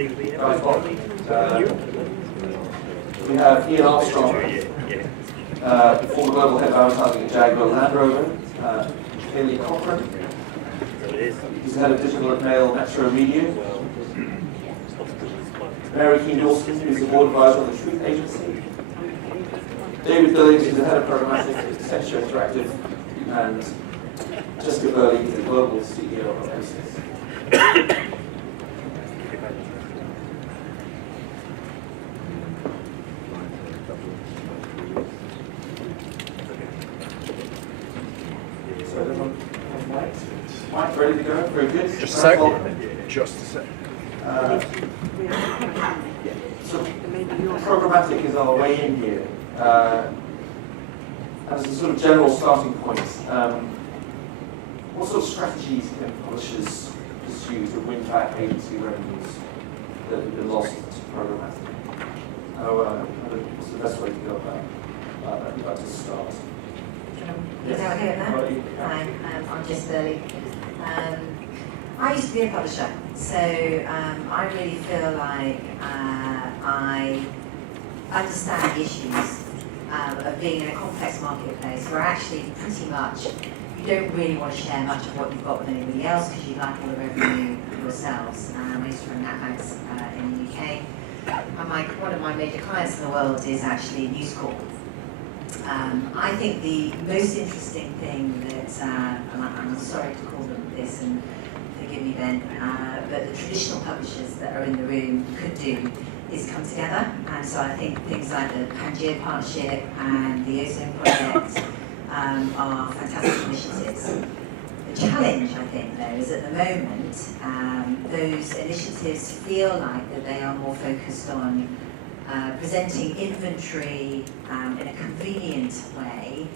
Guys, we have Ian Armstrong, former global head of advertising at Jaguar Land Rover, Hayley Cochrane, who's head of digital at Mail Metro Media, Keane-Dawson, who's the board advisor on the Truth Agency, David Billings, who's the head of Programmatic at Accenture Interactive, and Burley, who's the global CEO of Billings. So everyone has mic ready to go? Very good. Just a sec. Just a sec. So programmatic is our way in here. As a sort of general starting point, what sort of strategies can publishers pursue to win back agency revenues that have been lost to programmatic? What's the best way to go about that? You'd like to start? Is that okay with that? Hi, I'm Burley. I used to be a publisher, so I really feel like I understand the issues of being in a complex marketplace where actually pretty much you don't really want to share much of what you've got with anybody else because you like all the revenue yourselves. I used to run Netflix in the UK, and one of my major clients in the world is actually News Corp. I think the most interesting thing that, and I'm sorry to call them this, and forgive me Ben, but the traditional publishers that are in the room could do is come together. And so I think things like the Pangea Partnership and the Ozone Project are fantastic initiatives. The challenge, I think, though, is at the moment, those initiatives feel like that they are more focused on presenting inventory in a convenient way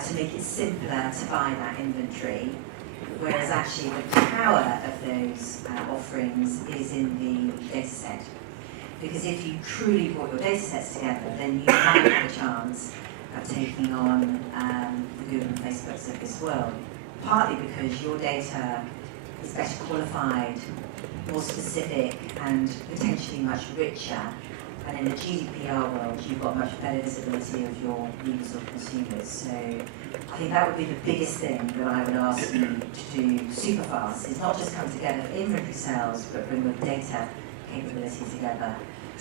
to make it simpler to buy that inventory, whereas actually the power of those offerings is in the data set. Because if you truly brought your data sets together, then you might have a chance of taking on the Google and Facebooks of this world, partly because your data is better qualified, more specific, and potentially much richer. And in the GDPR world, you've got much better visibility of your users or consumers. So I think that would be the biggest thing that I would ask you to do super fast, is not just come together for inventory sales, but bring the data capability together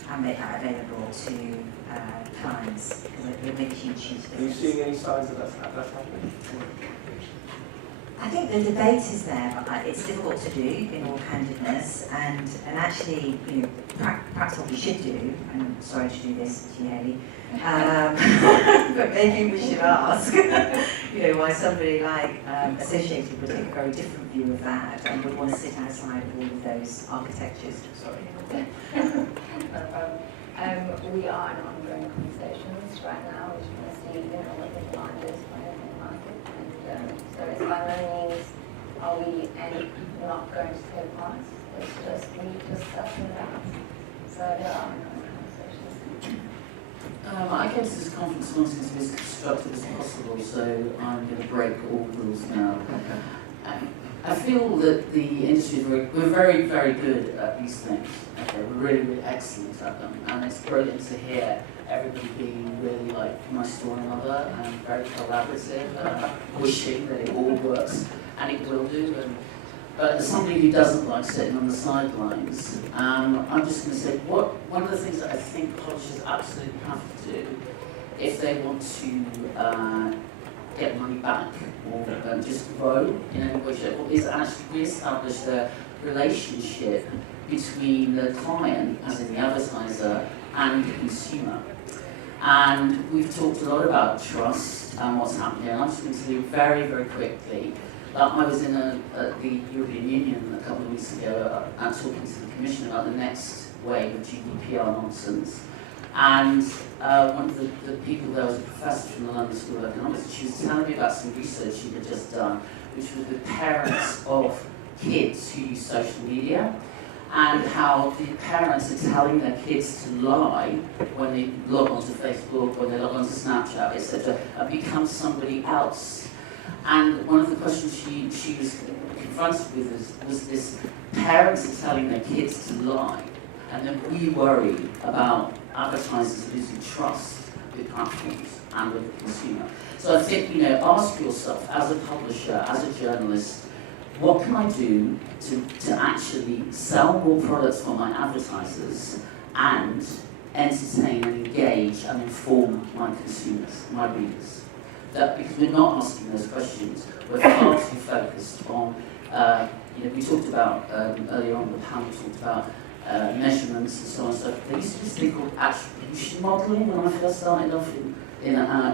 and make that available to clients, because it would make a huge, huge difference. Are you seeing any signs that that's happening? I think the debate is there, but it's difficult to do, in all candidness, and actually, perhaps what we should do, and I'm sorry to do this to you, Hayley, but maybe we should ask, why somebody like Associated would take a very different view of that and would want to sit outside of all of those architectures. Sorry. No problem. We are in ongoing conversations right now, which want to see, what the demand is for the market. So it's by no means are we not going to take part. It's just we just sussing it out. So there are ongoing conversations. I came to this conference wanting to be as constructive as possible, so I'm going to break all rules now. I feel that the industry is we're very, very good at these things. Okay, we're really, really excellent at them, and it's brilliant to hear everybody being really nice to one another and very collaborative, wishing that it all works, and it will do. But as somebody who doesn't like sitting on the sidelines, I'm just going to say one of the things that I think publishers absolutely have to do if they want to get money back or just grow in any way, shape, is actually re-establish the relationship between the client, as in the advertiser, and the consumer. And we've talked a lot about trust and what's happening, and I'm just going to do very, very quickly. I was at the European Union a couple of weeks ago and talking to the Commission about the next wave of GDPR nonsense. And one of the people there was a professor from the London School of Economics. She was telling me about some research she had just done, which was with parents of kids who use social media, and how the parents are telling their kids to lie when they log onto Facebook, when they log onto Snapchat, etc., and become somebody else. And one of the questions she was confronted with was this: parents are telling their kids to lie and then we worry about advertisers losing trust with platforms and with the consumer. So I think, ask yourself as a publisher, as a journalist, what can I do to actually sell more products for my advertisers and entertain and engage and inform my consumers, my readers? Because we're not asking those questions, we're far too focused on, we talked about earlier on, the panel talked about measurements and so on and so forth. There used to be this thing called attribution modelling when I first started off in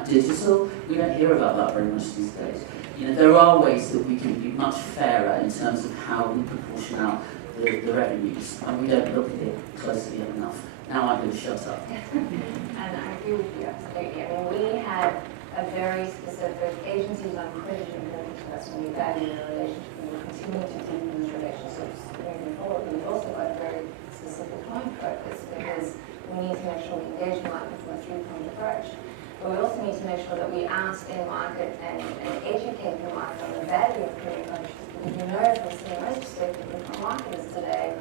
digital. We don't hear about that very much these days. There are ways that we can be much fairer in terms of how we proportion out the revenues, and we don't look at it closely enough. Now I'm going to shut up. And I agree with you, absolutely. I mean, we have a very specific, agencies are critically important to us when we value the relationship, and we'll continue to deepen these relationships moving forward. But we've also got a very specific client focus, because we need to make sure we engage the market from a three-pronged approach. But we also need to make sure that we ask in market and educate the market on the value of premium publishers, because we know from CMO's perspective, from marketers today,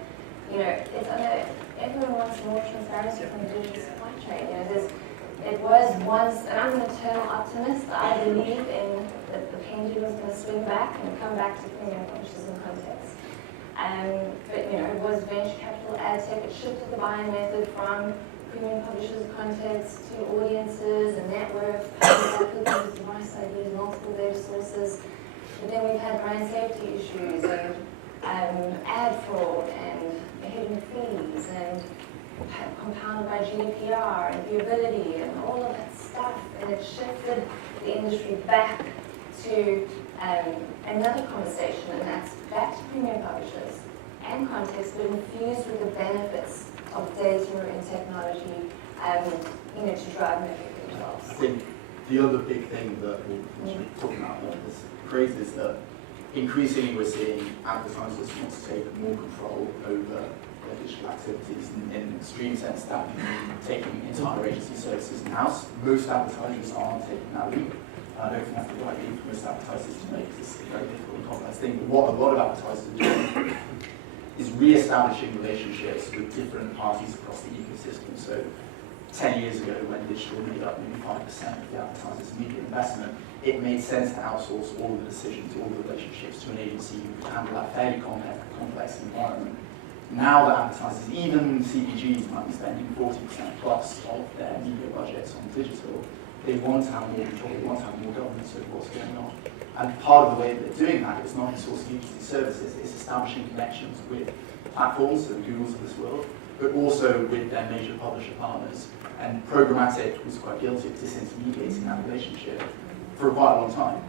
everyone wants more transparency from the digital supply chain. It was once, and I'm an eternal optimist, I believe in that the pendulum was going to swing back and come back to premium publishers and context. But it was venture capital, ad tech, it shifted the buying method from premium publishers context to audiences and networks, cookies, device IDs, multiple data sources. But then we've had brand safety issues and ad fraud and hidden fees and compounded by GDPR and viewability and all of that stuff. And it shifted the industry back to another conversation, and that's back to premium publishers and context, but infused with the benefits of data and technology, to drive measurable results. I think the other big thing that we're talking about in this craze is that increasingly we're seeing advertisers want to take more control over their digital activities in the extreme sense that taking entire agency services in-house. Most advertisers aren't taking that leap. I don't think that's the right leap for most advertisers to make. It's a very difficult and complex thing. But what a lot of advertisers are doing is re-establishing relationships with different parties across the ecosystem. So 10 years ago, when digital made up maybe 5% of the advertiser's media investment, it made sense to outsource all the decisions, all the relationships to an agency who could handle that fairly complex environment. Now that advertisers, even CPGs, might be spending 40% plus of their media budgets on digital, they want to have more control, they want to have more governance over what's going on. And part of the way that they're doing that is not sourcing agency services, it's establishing connections with platforms, so the Googles of this world, but also with their major publisher partners. And Programmatic was quite guilty of disintermediating that relationship for quite a long time.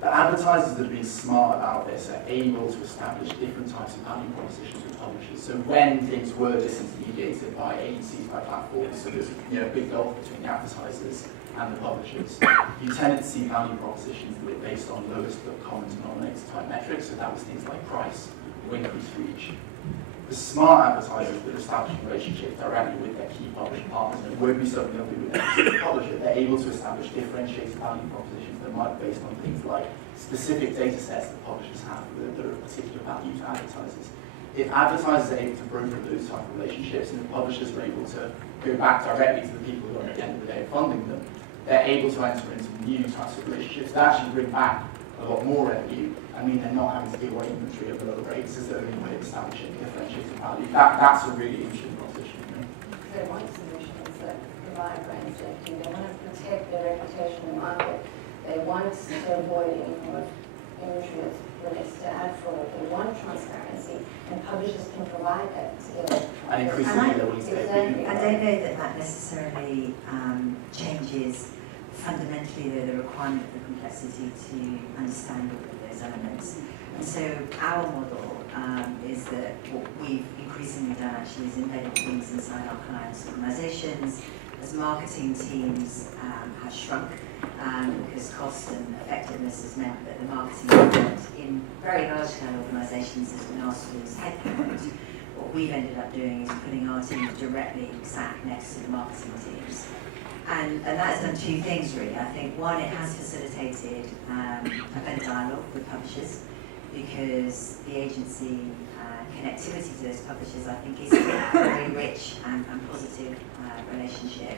But advertisers that have been smart about this are able to establish different types of value propositions with publishers. So when things were disintermediated by agencies, by platforms, so there's a big gulf between the advertisers and the publishers, you tended to see value propositions that were based on lowest common denominator type metrics, so that was things like price or increased reach. The smart advertisers that establish relationships directly with their key publisher partners, and it won't be something they'll do with every publisher, they're able to establish differentiated value propositions that might be based on things like specific data sets that publishers have that are of particular value to advertisers. If advertisers are able to broker those type of relationships and the publishers are able to go back directly to the people who are at the end of the day funding them, they're able to enter into new types of relationships that actually bring back a lot more revenue. I mean, they're not having to give away inventory at lower rates as the only way of establishing differentiated value. That's a really interesting proposition. They want solutions that provide brand safety. They want to protect their reputation in the market. They want to avoid any form of inventory that relates to ad fraud. They want transparency, and publishers can provide that together. And increasingly, they're willing to take Exactly. I don't know that necessarily changes fundamentally the requirement for complexity to understand all of those elements. And so our model is that what we've increasingly done actually is embedded teams inside our clients' organizations as marketing teams have shrunk because cost and effectiveness has meant that the marketing effort in very large scale organizations has been asked to lose headcount. What we've ended up doing is putting our teams directly sat next to the marketing teams. And that has done two things really. I think one, it has facilitated a better dialogue with publishers because the agency connectivity to those publishers, I think, is a very rich and positive relationship.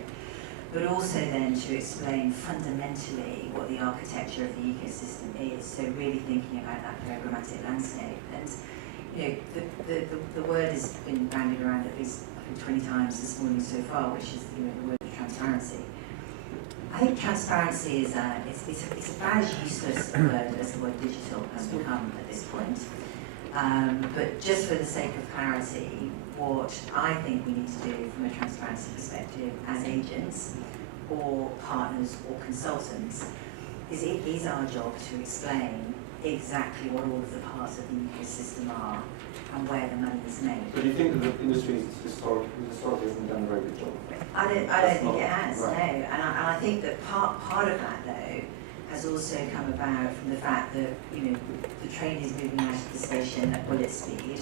But also then to explain fundamentally what the architecture of the ecosystem is. So really thinking about that programmatic landscape. And you know, the word has been bandied around at least 20 times this morning so far, which is the word of transparency. I think transparency is it's about as useless a word as the word digital has become at this point. But just for the sake of clarity, what I think we need to do from a transparency perspective as agents or partners or consultants is it is our job to explain exactly what all of the parts of the ecosystem are and where the money is made. But do you think that the industry historically hasn't done a very good job? I don't think it has, right. No. And I think that part of that, though, has also come about from the fact that, you know, the train is moving out of the station at bullet speed,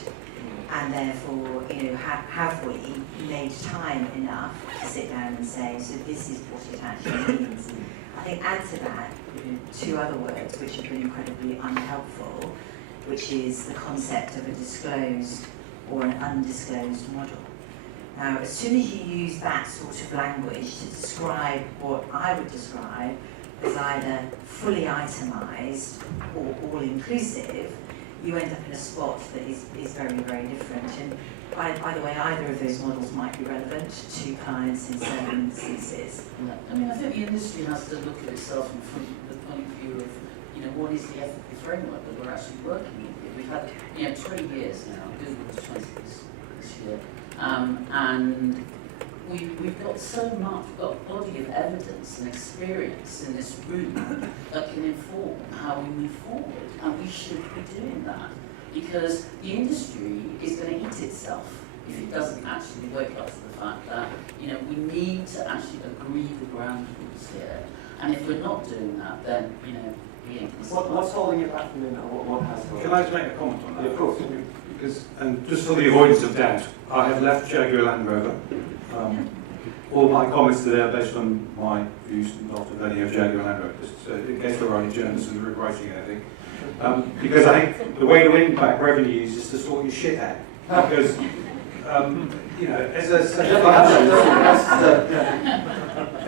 and therefore, you know, have we made time enough to sit down and say, so this is what it actually means? I think add to that, you know, two other words which have been incredibly unhelpful, which is the concept of a disclosed or an undisclosed model. Now, as soon as you use that sort of language to describe what I would describe as either fully itemised or all-inclusive, you end up in a spot that is very, very different. And by the way, either of those models might be relevant to clients in certain instances. I mean, I think the industry has to look at itself from the point of view of, you know, what is the ethical framework that we're actually working with. We've had, you know, 20 years now. Google was 20 this year. And we've got so much, we've got a body of evidence and experience in this room that can inform how we move forward, and we should be doing that, because the industry is going to eat itself if it doesn't actually wake up to the fact that, you know, we need to actually agree the ground rules here, and if we're not doing that, then, you know, we ain't going to What's holding it back from doing that? What has to Can I just make a comment on that? Yeah, of course. Because, and just for the avoidance of doubt, I have left Jaguar Land Rover. All my comments today are based on my views, not of any of Jaguar Land Rover, just in case there are any journalists who are writing anything. Because I think the way to win back revenues is to sort your shit out. Because, you know, as a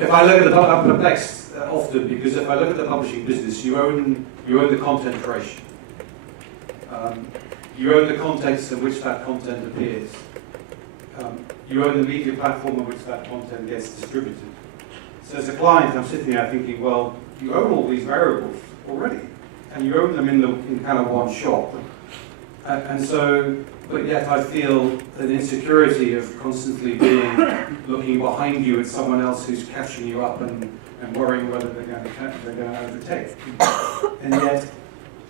if I look at I'm perplexed often, because if I look at the publishing business, you own the content creation. You own the context in which that content appears. You own the media platform on which that content gets distributed. So as a client, I'm sitting there thinking, well, you own all these variables already, and you own them in kind of one shop. And so, but yet I feel an insecurity of constantly looking behind you at someone else who's catching you up and worrying whether they're going to overtake. And yet,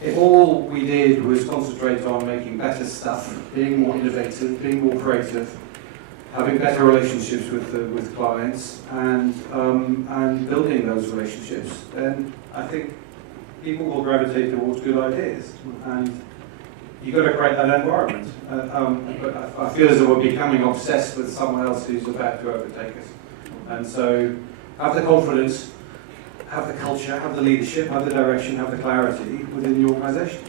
if all we did was concentrate on making better stuff, being more innovative, being more creative, having better relationships with clients, and building those relationships, then I think people will gravitate towards good ideas. And you've got to create that environment. But I feel as though we're becoming obsessed with someone else who's about to overtake us. And so have the confidence, have the culture, have the leadership, have the direction, have the clarity within the organisation.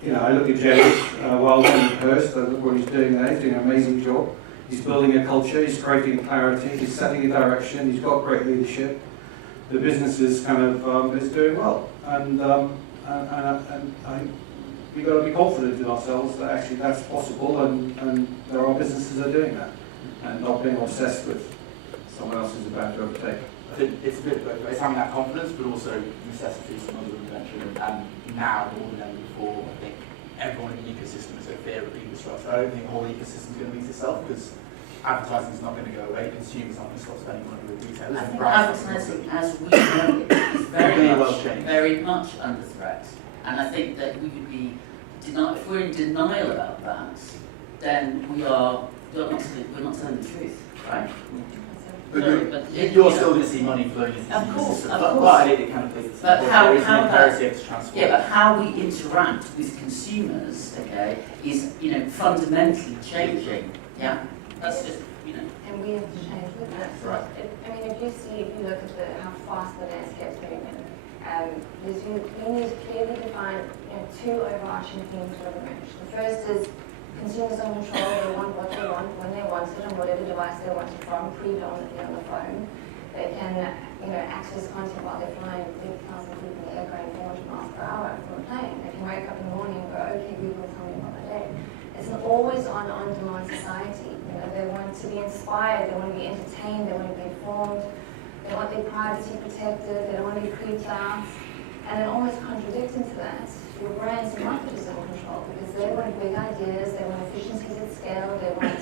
You know, I look at James Wildman in Hurst, I look what he's doing there. He's doing an amazing job. He's building a culture, he's creating clarity, he's setting a direction, he's got great leadership. The business is kind of is doing well, and I think we've got to be confident in ourselves that actually that's possible, and there are businesses that are doing that, and not being obsessed with someone else who's about to overtake. I think it's a bit of both. It's having that confidence, but also necessity, some other invention, and now more than ever before, I think everyone in the ecosystem is in fear of being disrupted. I don't think the whole ecosystem is going to meet itself, because advertising is not going to go away, consumers aren't going to stop spending money with retailers. I think advertising, as we know it, is very much under threat, and I think that we would be if we're in denial about that, then we're not telling the truth, right? But you're still going to see money flowing into the ecosystem. But it kind of is. But how how we interact with consumers, okay, is, you know, fundamentally changing. Yeah, that's just, you know. And we have to change with that. Right. I mean, if you look at how fast the landscape's moving, We need to clearly define two overarching themes for the range. The first is consumers on control. They want what they want when they want it on whatever device they want it from, predominantly on the phone. They can access content while they're flying 30,000 feet in the air going 400 miles per hour from a plane. They can wake up in the morning and go, okay, Google, tell me about my day. It's an always on-demand society. They want to be inspired, they want to be entertained, they want to be informed, they want their privacy protected, they don't want to be creeped out. And then almost contradicting to that, your brands and marketers are in control because they want big ideas, they want efficiencies at scale, they want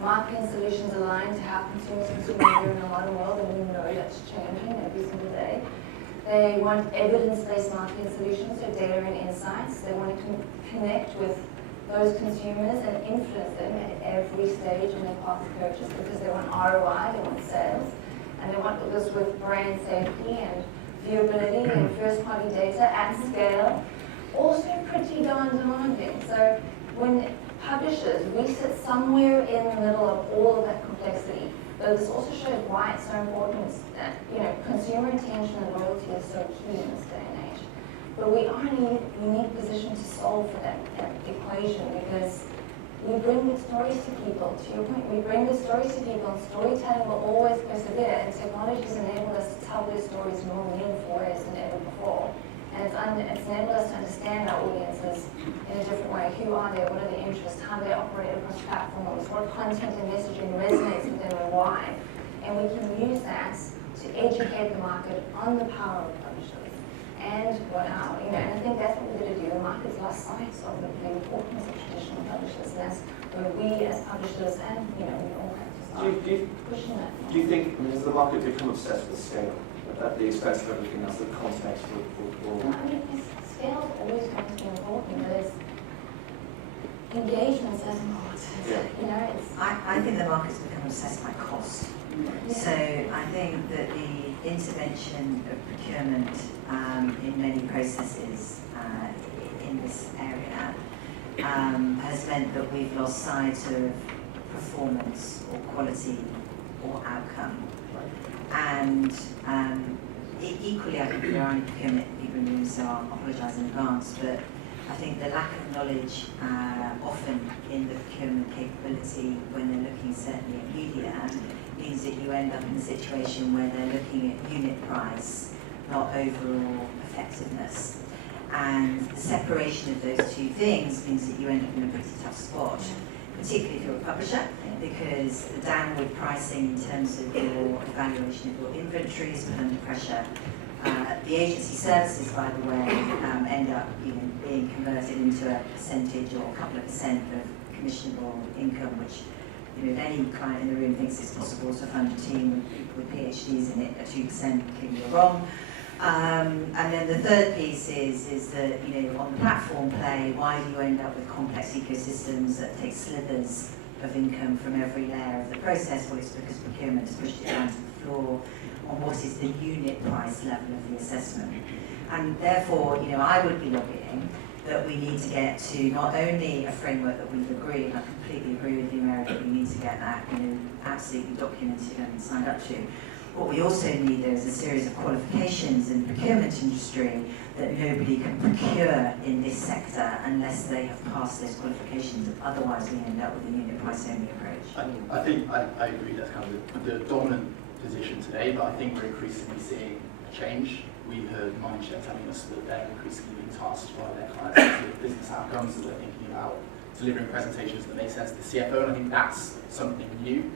marketing solutions aligned to how consumers consume media in a modern world, and we know that's changing every single day. They want evidence-based marketing solutions, so data and insights. They want to connect with those consumers and influence them at every stage in their path of purchase because they want ROI, they want sales, and they want this with brand safety and viewability and first-party data at scale. Also pretty darn demanding. So when publishers, we sit somewhere in the middle of all of that complexity, but this also shows why it's so important that consumer attention and loyalty is so key in this day and age. But we are in a unique position to solve for that equation because we bring good stories to people. To your point, we bring good stories to people, and storytelling will always persevere, and technology has enabled us to tell their stories in more meaningful ways than ever before. And it's enabled us to understand our audiences in a different way. Who are they? What are their interests? How do they operate across platforms? What content and messaging resonates with them and why? And we can use that to educate the market on the power of publishers. And what our, and I think that's what we're going to do. The market's lost sight of the importance of traditional publishers, and that's where we as publishers and we all have to start pushing that. Do you think, has the market become obsessed with scale at the expense of everything else, the context or Scale is always going to be important, but it's engagement says more. I think the market's become obsessed by cost. Yeah. So I think that the intervention of procurement in many processes in this area has meant that we've lost sight of performance or quality or outcome. And equally, I think there are any procurement people in the room, so I'll apologise in advance, but I think the lack of knowledge often in the procurement capability when they're looking certainly at media means that you end up in a situation where they're looking at unit price, not overall effectiveness. And the separation of those two things means that you end up in a pretty tough spot, particularly if you're a publisher, because the downward pricing in terms of your evaluation of your inventory is put under pressure. The agency services, by the way, end up being converted into a percentage or a couple of percent of commissionable income, which if any client in the room thinks it's possible to fund a team with PhDs in it at 2%, clearly you're wrong. And then the third piece is that on the platform play, why do you end up with complex ecosystems that take slithers of income from every layer of the process? Well, it's because procurement has pushed it down to the floor on what is the unit price level of the assessment. And therefore, I would be lobbying that we need to get to not only a framework that we've agreed, and I completely agree with you, Mary, that we need to get that absolutely documented and signed up to. What we also need is a series of qualifications in the procurement industry that nobody can procure in this sector unless they have passed those qualifications. Otherwise, we end up with a unit price only approach. I think I agree that's kind of the dominant position today, but I think we're increasingly seeing a change. We've heard Mindshare telling us that they're increasingly being tasked by their clients with business outcomes, that they're thinking about delivering presentations that make sense to the CFO, and I think that's something new.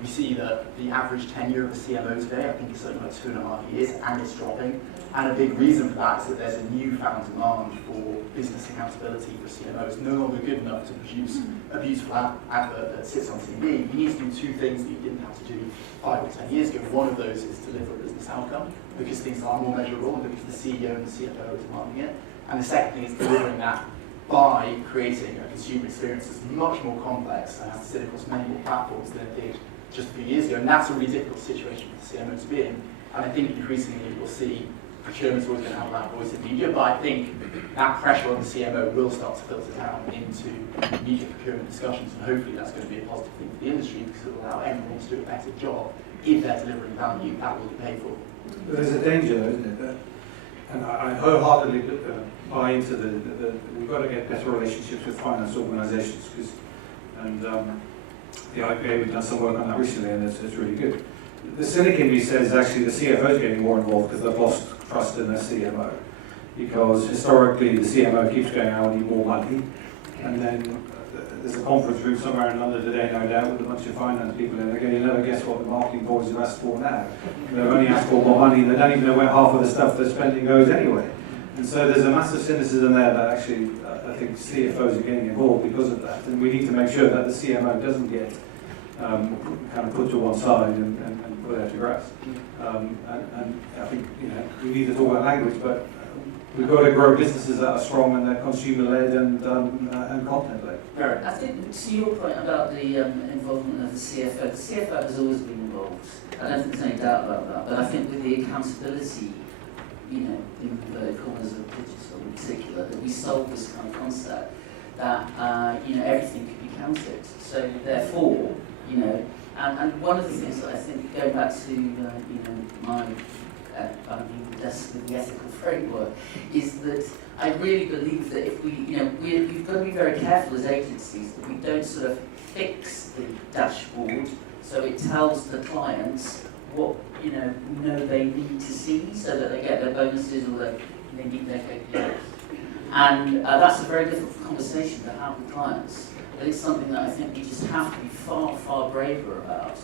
We see that the average tenure of a CMO today, I think, is something like 2.5 years, and it's dropping. And a big reason for that is that there's a newfound demand for business accountability for CMOs. It's no longer good enough to produce a beautiful advert that sits on TV. You need to do two things that you didn't have to do 5 or 10 years ago. One of those is deliver a business outcome, because things are more measurable, and because the CEO and the CFO are demanding it. And the second thing is delivering that by creating a consumer experience that's much more complex and has to sit across many more platforms than it did just a few years ago. And that's a really difficult situation for the CMO to be in. And I think increasingly we'll see procurement's always going to have that voice in media, but I think that pressure on the CMO will start to filter down into media procurement discussions, and hopefully that's going to be a positive thing for the industry, because it will allow everyone to do a better job. If they're delivering value, that will be paid for. But there's a danger, isn't it, that and I wholeheartedly buy into we've got to get better relationships with finance organisations, and the IPA, we've done some work on that recently, and it's really good. The cynic in me says actually the CFO is getting more involved because they've lost trust in their CMO, because historically the CMO keeps going, I need more money, and then there's a conference room somewhere in London today, no doubt, with a bunch of finance people in. Again, you never guess what the marketing boys have asked for now. They've only asked for more money, and they don't even know where half of the stuff they're spending goes anyway. And so there's a massive cynicism there that actually I think CFOs are getting involved because of that. And we need to make sure that the CMO doesn't get kind of put to one side and put out to grass. And I think we need to talk about language, but we've got to grow businesses that are strong and they're consumer-led and content-led. I think to your point about the involvement of the CFO has always been involved. I don't think there's any doubt about that. But I think with the accountability, in the corners of digital in particular, that we solve this kind of concept that everything can be counted. So therefore, and one of the things that I think, going back to my desk with the ethical framework, is that I really believe that if we've got to be very careful as agencies that we don't sort of fix the dashboard so it tells the clients what we know they need to see so that they get their bonuses or they meet their KPIs. And that's a very difficult conversation to have with clients. But it's something that I think we just have to be far, far braver about.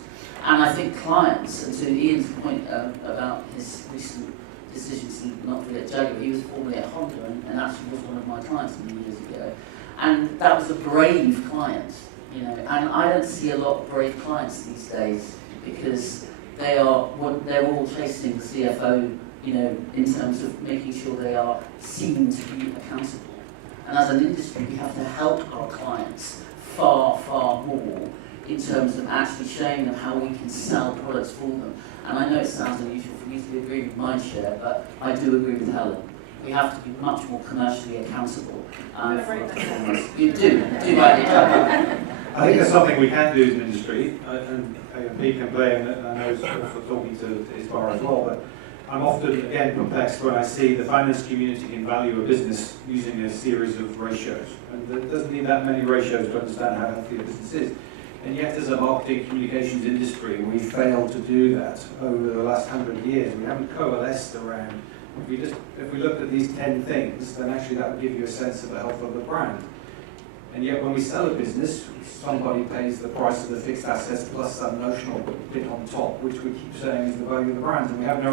And I think clients, and to Ian's point about his recent decision to not be at Jaguar, he was formerly at Honda and actually was one of my clients many years ago. And that was a brave client, and I don't see a lot of brave clients these days because they're all chasing the CFO, in terms of making sure they are seen to be accountable. And as an industry, we have to help our clients far, far more in terms of actually showing them how we can sell products for them. And I know it sounds unusual for me to agree with Mindshare, but I do agree with Helen. We have to be much more commercially accountable. You do I think there's something we can do as an industry, and AMP can play, and I know for talking to his bar as well, but I'm often, again, perplexed when I see the finance community can value a business using a series of ratios. And there doesn't need that many ratios to understand how healthy a business is. And yet, as a marketing communications industry, we failed to do that over the last 100 years. We haven't coalesced around. If we looked at these 10 things, then actually that would give you a sense of the health of the brand. And yet, when we sell a business, somebody pays the price of the fixed assets plus some notional bit on top, which we keep saying is the value of the brand, and we have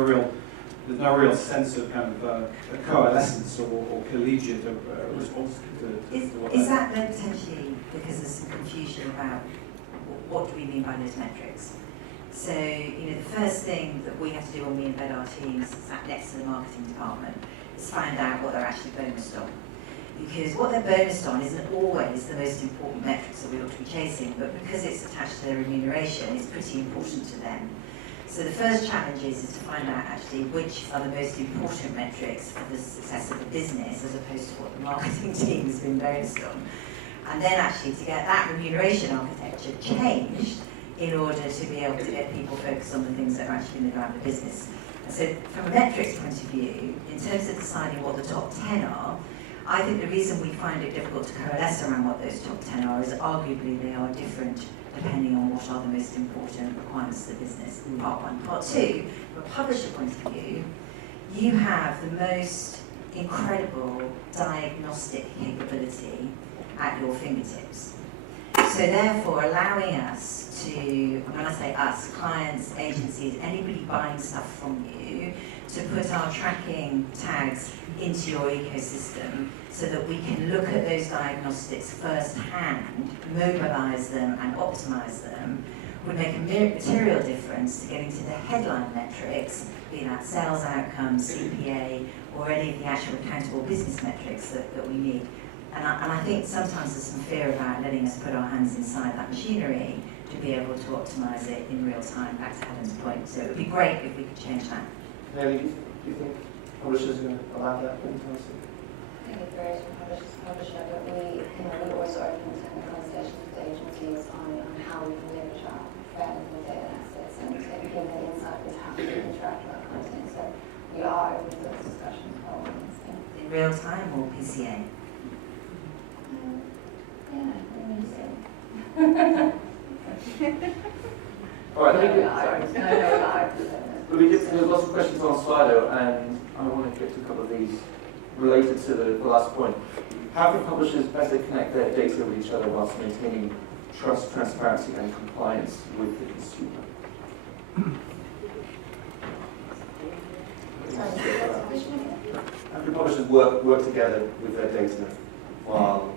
there's no real sense of kind of a coalescence or collegiate response to Is that then potentially because there's some confusion about what do we mean by those metrics? So, the first thing that we have to do when we embed our teams sat next to the marketing department is find out what they're actually bonused on. Because what they're bonused on isn't always the most important metrics that we ought to be chasing, but because it's attached to their remuneration, it's pretty important to them. So the first challenge is to find out actually which are the most important metrics for the success of the business as opposed to what the marketing team has been bonused on. And then actually to get that remuneration architecture changed in order to be able to get people focused on the things that are actually going to drive the business. And so from a metrics point of view, in terms of deciding what the top 10 are, I think the reason we find it difficult to coalesce around what those top 10 are is arguably they are different depending on what are the most important requirements of the business, part one. Part two, from a publisher point of view, you have the most incredible diagnostic capability at your fingertips. So therefore allowing us to, when I say us, clients, agencies, anybody buying stuff from you, to put our tracking tags into your ecosystem so that we can look at those diagnostics firsthand, mobilize them and optimize them, would make a material difference to getting to the headline metrics, be that sales outcomes, CPA, or any of the actual accountable business metrics that we need. And I think sometimes there's some fear about letting us put our hands inside that machinery to be able to optimize it in real time, back to Helen's point. So it would be great if we could change that. Hayley, do you think publishers are going to allow that anytime soon? I think it varies from publisher, but we always open to having conversations with agencies on how we can leverage our valuable data assets and give them insight into how we can interact with our content. So we are open to those discussions. real time or PCA? Yeah, maybe so. All right, let me No, get, there's lots of questions on Slido, and I want to get to a couple of these related to the last point. How can publishers better connect their data with each other whilst maintaining trust, transparency, and compliance with the consumer? How can publishers work together with their data while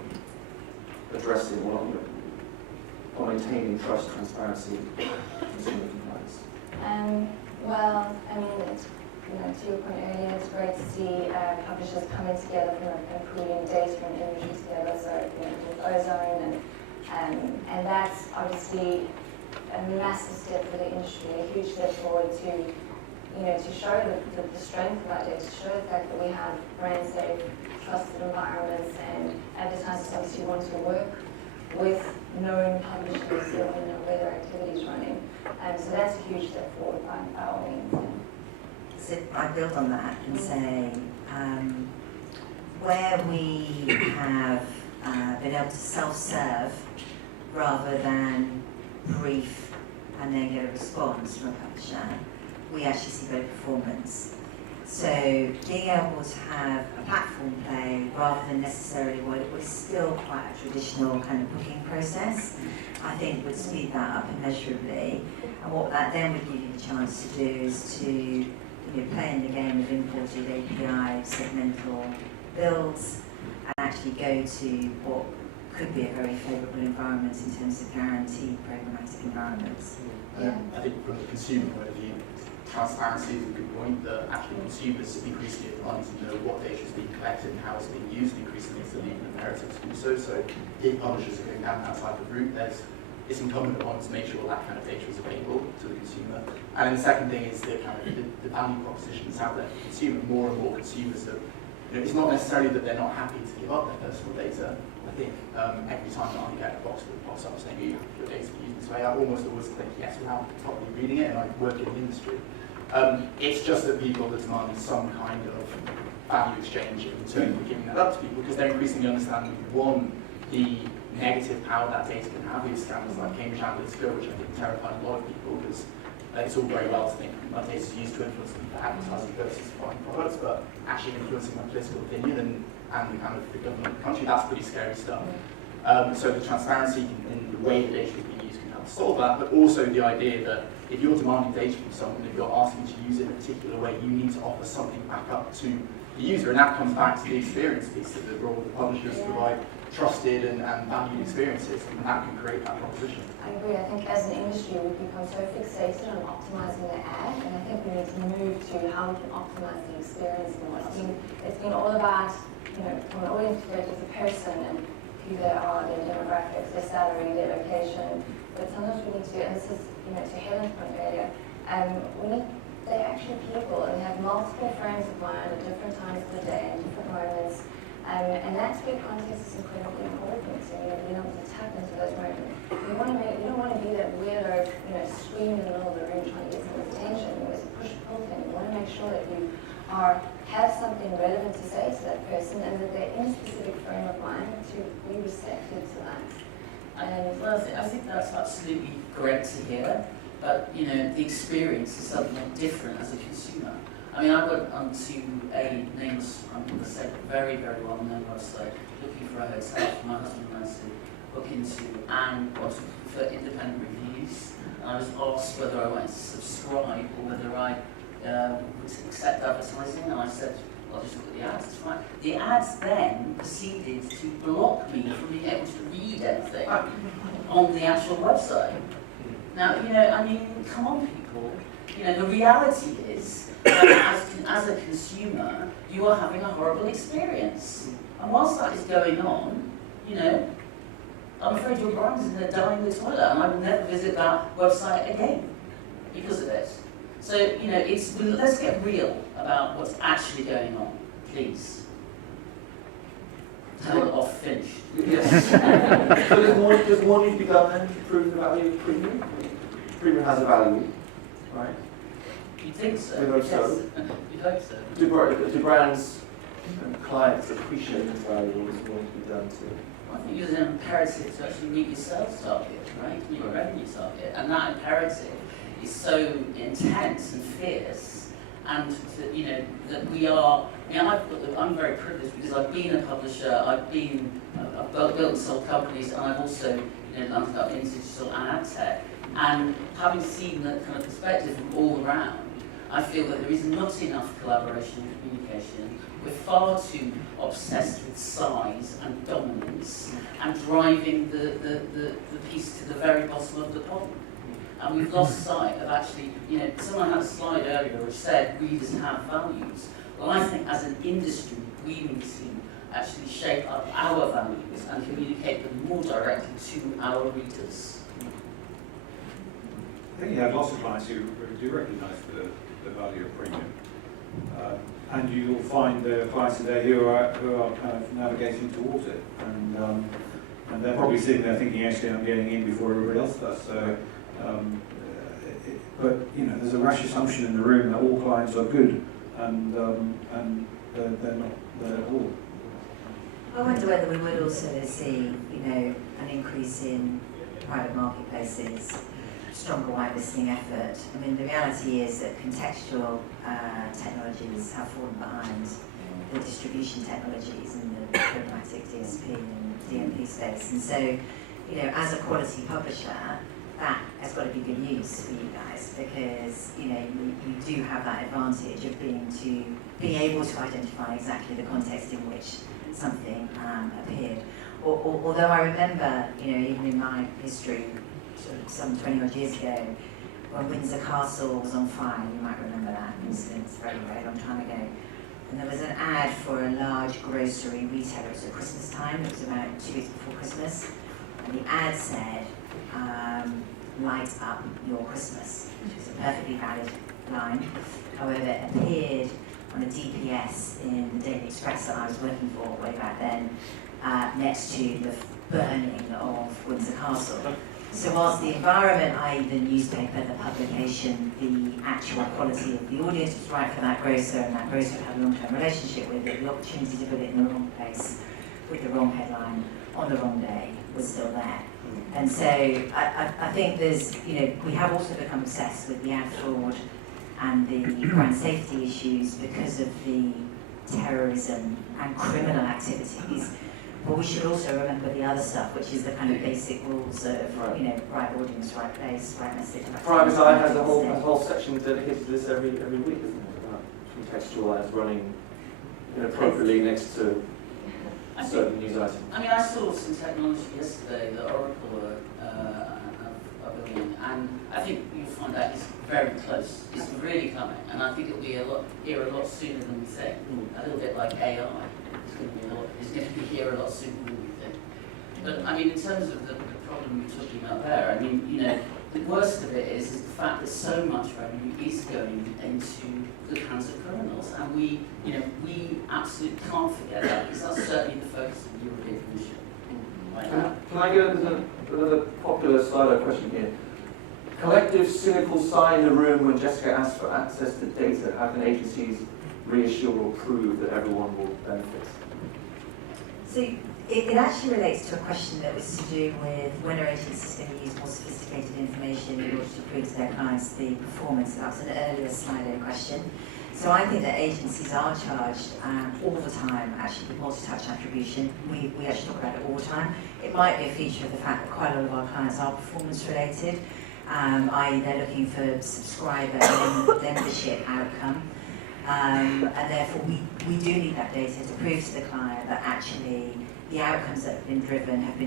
addressing or maintaining trust, transparency, and consumer compliance? Well, I mean, to your point earlier, it's great to see publishers coming together and pooling data from images together, so with Ozone, and that's obviously a massive step for the industry, a huge step forward to show the strength of our data, to show the fact that we have brand safe, trusted environments, and advertisers obviously want to work with known publishers that know where their activity is running. So that's a huge step forward by all means. So I build on that and say, where we have been able to self-serve rather than brief and then get a response from a publisher, we actually see better performance. So being able to have a platform play rather than necessarily what was still quite a traditional kind of booking process, I think would speed that up immeasurably. And what that then would give you the chance to do is to play in the game of imported API, segmental builds, and actually go to what could be a very favourable environment in terms of guaranteed programmatic environments. Yeah. I think from the consumer point of view, transparency is a good point, that actually consumers increasingly are wanting to know what data is being collected and how it's being used, increasingly it's a legal imperative to do so. So if publishers are going down that type of route, it's incumbent upon us to make sure that kind of data is available to the consumer. And then the second thing is the kind of the value proposition that's out there for the consumer. More and more consumers are, it's not necessarily that they're not happy to give up their personal data. I think every time that I get a box that pops up saying your data be used this way, I almost always click yes without properly reading it, and I work in the industry. It's just that people are demanding some kind of value exchange in return for giving that up to people, because they're increasingly understanding, one, the negative power that data can have. These scandals like Cambridge Analytica, which I think terrified a lot of people, because it's all very well to think my data is used to influence me for advertising versus buying products, but actually influencing my political opinion and the kind of the government of the country, that's pretty scary stuff. So the transparency in the way the data is being used can help solve that, but also the idea that if you're demanding data from someone, if you're asking to use it in a particular way, you need to offer something back up to the user, and that comes back to the experience piece, that the role of the publishers provide trusted and valued experiences, and that can create that proposition. I agree. I think as an industry we've become so fixated on optimizing the ad, and I think we need to move to how we can optimize the experience more. It's been all about, from an audience perspective, the person and who they are, their demographics, their salary, their location. But sometimes we need to, and this is, to Helen's point earlier, they're actually people, and they have multiple frames of mind at different times of the day and different moments. And that's where context is incredibly important. So being able to tap into those moments. You don't want to be that weirdo, screaming in the middle of the room trying to get someone's attention. It's a push-pull thing. You want to make sure that you have something relevant to say to that person, and that they're in a specific frame of mind to be receptive to that. Well, I think that's absolutely great to hear, but the experience is something different as a consumer. I mean, I went onto a nameless, I'm going to say, very, very well-known website looking for a hotel for my husband and I to book into, and was for independent reviews. And I was asked whether I wanted to subscribe or whether I would accept advertising, and I said, I'll just look at the ads, it's fine. The ads then proceeded to block me from being able to read anything on the actual website. Now, come on, people. The reality is that as a consumer, you are having a horrible experience. And whilst that is going on, I'm afraid your brand is going to die in the toilet, and I will never visit that website again because of it. So, let's get real about what's actually going on, please. Tell it off, finished. Yes. So there's more need to be done then to prove the value of premium? Premium has a value, right? You think so? We hope so. You hope so. Do brands and clients appreciate the value of what's going to be done to. I think there's an imperative to actually meet your sales target, right? Meet your revenue target. And that imperative is so intense and fierce, and that we are. I'm very privileged because I've been a publisher. I've built and sold companies, and I've also landed up in digital and ad tech. And having seen that kind of perspective from all around, I feel that there is not enough collaboration and communication. We're far too obsessed with size and dominance and driving the piece to the very bottom of the pond. And we've lost sight of actually, someone had a slide earlier which said readers have values. Well, I think as an industry, we need to actually shape up our values and communicate them more directly to our readers. I think you have lots of clients who do recognise the value of premium. And you'll find there are clients today who are kind of navigating towards it. And they're probably sitting there thinking, actually, I'm getting in before everybody else does. So, but there's a rash assumption in the room that all clients are good, and they're not there at all. I wonder whether we would also see, an increase in private marketplaces, stronger whitelisting effort. I mean, the reality is that contextual technologies have fallen behind the distribution technologies in the programmatic DSP and DMP space. And so, as a quality publisher, that has got to be good news for you guys, because you do have that advantage of being able to identify exactly the context in which something appeared. Although I remember, even in my history, sort of some 20 odd years ago, when Windsor Castle was on fire, you might remember that incident, it's a very, very long time ago. And there was an ad for a large grocery retailer. It was at Christmas time, it was about 2 weeks before Christmas. And the ad said, light up your Christmas, which is a perfectly valid line. However, it appeared on a DPS in the Daily Express that I was working for way back then, next to the burning of Windsor Castle. So whilst the environment, i.e. the newspaper, the publication, the actual quality of the audience was right for that grocer, and that grocer had a long-term relationship with it, the opportunity to put it in the wrong place with the wrong headline on the wrong day was still there. And so I think there's, we have also become obsessed with the ad fraud and the brand safety issues because of the terrorism and criminal activities. But we should also remember the other stuff, which is the kind of basic rules of, right audience, right place, right message. Private Eye has a whole section dedicated to this every week, isn't it? About contextual ads running inappropriately next to certain news items. I mean, I saw some technology yesterday that Oracle are building, and I think you'll find that it's very close. It's really coming, and I think it'll be here a lot sooner than we think. A little bit like AI. It's going to be here a lot sooner than we think. But I mean, in terms of the problem you're talking about there, I mean, the worst of it is the fact that so much revenue is going into the hands of criminals, and we absolutely can't forget that, because that's certainly the focus of the European Commission right now. Can I get another popular Slido question here? Collective cynical sigh in the room when Jessica asks for access to data. How can agencies reassure or prove that everyone will benefit? So it actually relates to a question that was to do with when are agencies going to use more sophisticated information in order to prove to their clients the performance. That was an earlier Slido question. So I think that agencies are charged all the time, actually, with multi-touch attribution. We actually talk about it all the time. It might be a feature of the fact that quite a lot of our clients are performance related, i.e. they're looking for subscriber and membership outcome. And therefore we do need that data to prove to the client that actually the outcomes that have been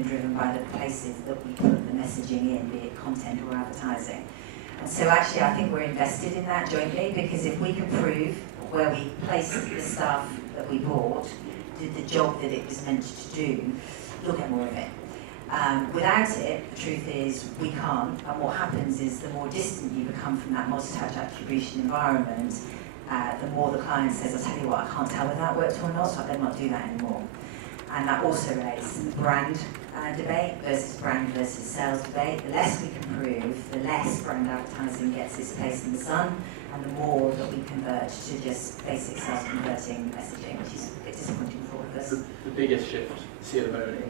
driven by the places that we put the messaging in, be it content or advertising. And so actually I think we're invested in that jointly, because if we can prove where we placed the stuff that we bought did the job that it was meant to do, you'll get more of it. Without it, the truth is we can't, and what happens is the more distant you become from that multi-touch attribution environment, the more the client says, I'll tell you what, I can't tell whether that worked or not, so I better not do that anymore. And that also relates to the brand debate versus sales debate. The less we can prove, the less brand advertising gets its place in the sun, and the more that we converge to just basic self-converting messaging, which is a bit disappointing for all of us. The biggest shift to see at the moment,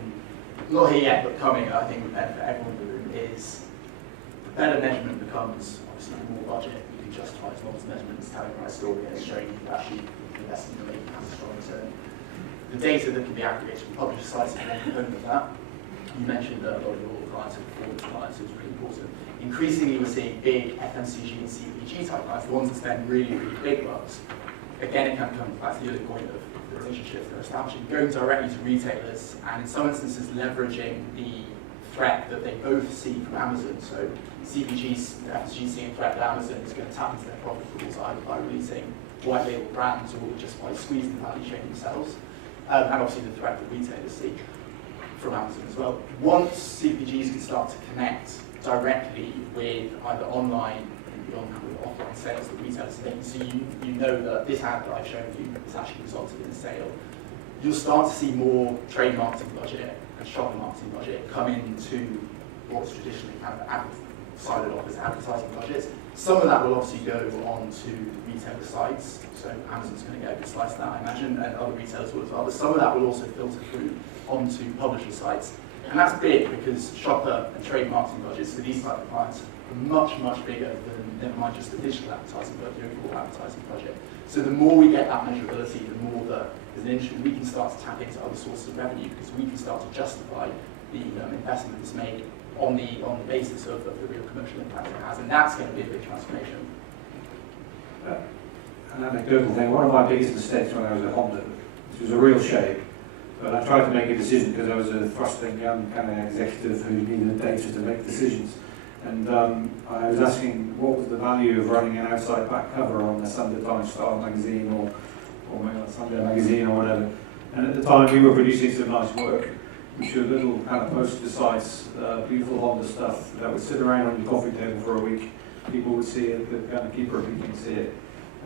not here yet, but coming, I think, for everyone in the room, is the better measurement becomes, obviously, the more budget you can justify as long as the measurement is telling the right story and showing you that actually the investment you're making has a strong return. The data that can be aggregated from publisher sites is one component of that. You mentioned that a lot of your clients are performance clients, so it's really important. Increasingly, we're seeing big FMCG and CPG type clients, the ones that spend really, really big bucks. Again, it kind of comes back to the other point of the relationships they're establishing, going directly to retailers, and in some instances leveraging the threat that they both see from Amazon. So CPGs, FMCG seeing a threat that Amazon is going to tap into their profit pools either by releasing white label brands or just by squeezing the value chain themselves. And obviously the threat that retailers see from Amazon as well. Once CPGs can start to connect directly with either online and beyond with offline sales that retailers are making, so you know that this ad that I've shown you has actually resulted in a sale, you'll start to see more trade marketing budget and shopper marketing budget come into what's traditionally kind of sided off as advertising budgets. Some of that will obviously go on to retailer sites, so Amazon's going to get a good slice of that, I imagine, and other retailers will as well, but some of that will also filter through onto publisher sites. And that's big because shopper and trade marketing budgets for these type of clients are much, much bigger than, never mind just the digital advertising, but the overall advertising budget. So the more we get that measurability, the more that as an industry we can start to tap into other sources of revenue, because we can start to justify the investment that's made on the basis of the real commercial impact it has, and that's going to be a big transformation. An anecdotal thing, one of my biggest mistakes when I was at Honda, which was a real shame, but I tried to make a decision because I was a thrusting young kind of executive who needed data to make decisions. And I was asking what was the value of running an outside back cover on the Sunday Times Star magazine or Sunday magazine or whatever. And at the time we were producing some nice work, which were little kind of poster sites, beautiful Honda stuff that would sit around on your coffee table for a week. People would see it, they'd kind of keep repeating, see it.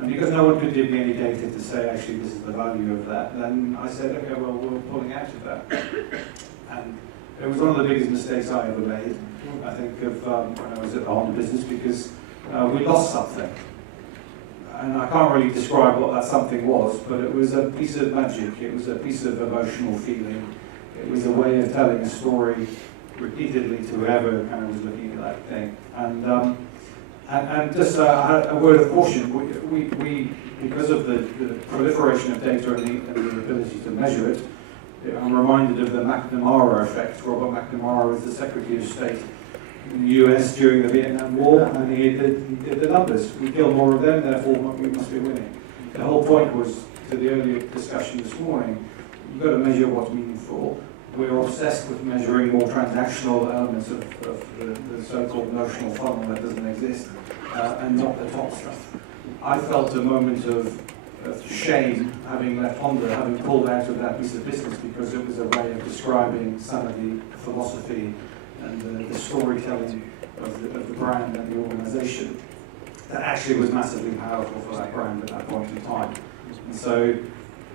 And because no one could give me any data to say, actually, this is the value of that, then I said, okay, well, we're pulling out of that. And it was one of the biggest mistakes I ever made, I think, of when I was at the Honda business, because we lost something. And I can't really describe what that something was, but it was a piece of magic, it was a piece of emotional feeling. It was a way of telling a story repeatedly to whoever kind of was looking at that thing. And just a word of caution, we because of the proliferation of data and the ability to measure it, I'm reminded of the McNamara effect. Robert McNamara was the Secretary of State in the US during the Vietnam War, and he did the numbers. We kill more of them, therefore we must be winning. The whole point was, to the earlier discussion this morning, you've got to measure what's meaningful. We're obsessed with measuring more transactional elements of the so-called notional funnel that doesn't exist, and not the top stuff. I felt a moment of shame having left Honda, having pulled out of that piece of business, because it was a way of describing some of the philosophy and the storytelling of the brand and the organisation that actually was massively powerful for that brand at that point in time. And so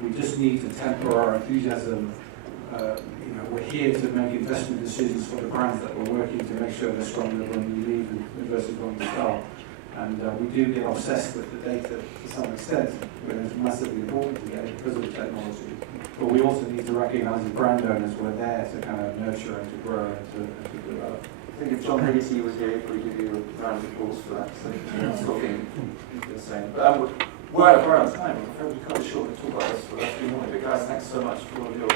we just need to temper our enthusiasm. We're here to make investment decisions for the brands that we're working to make sure they're stronger when we leave versus when we start. And we do get obsessed with the data to some extent, when it's massively important to get it because of the technology. But we also need to recognise as brand owners we're there to kind of nurture and to grow and to develop. I think if John Hayley was here, he'd probably give you a round of applause for that. So that's talking the same. But we're out of time. I'm afraid we can't be sure to talk about this for the rest of the morning. But guys, thanks so much for all of your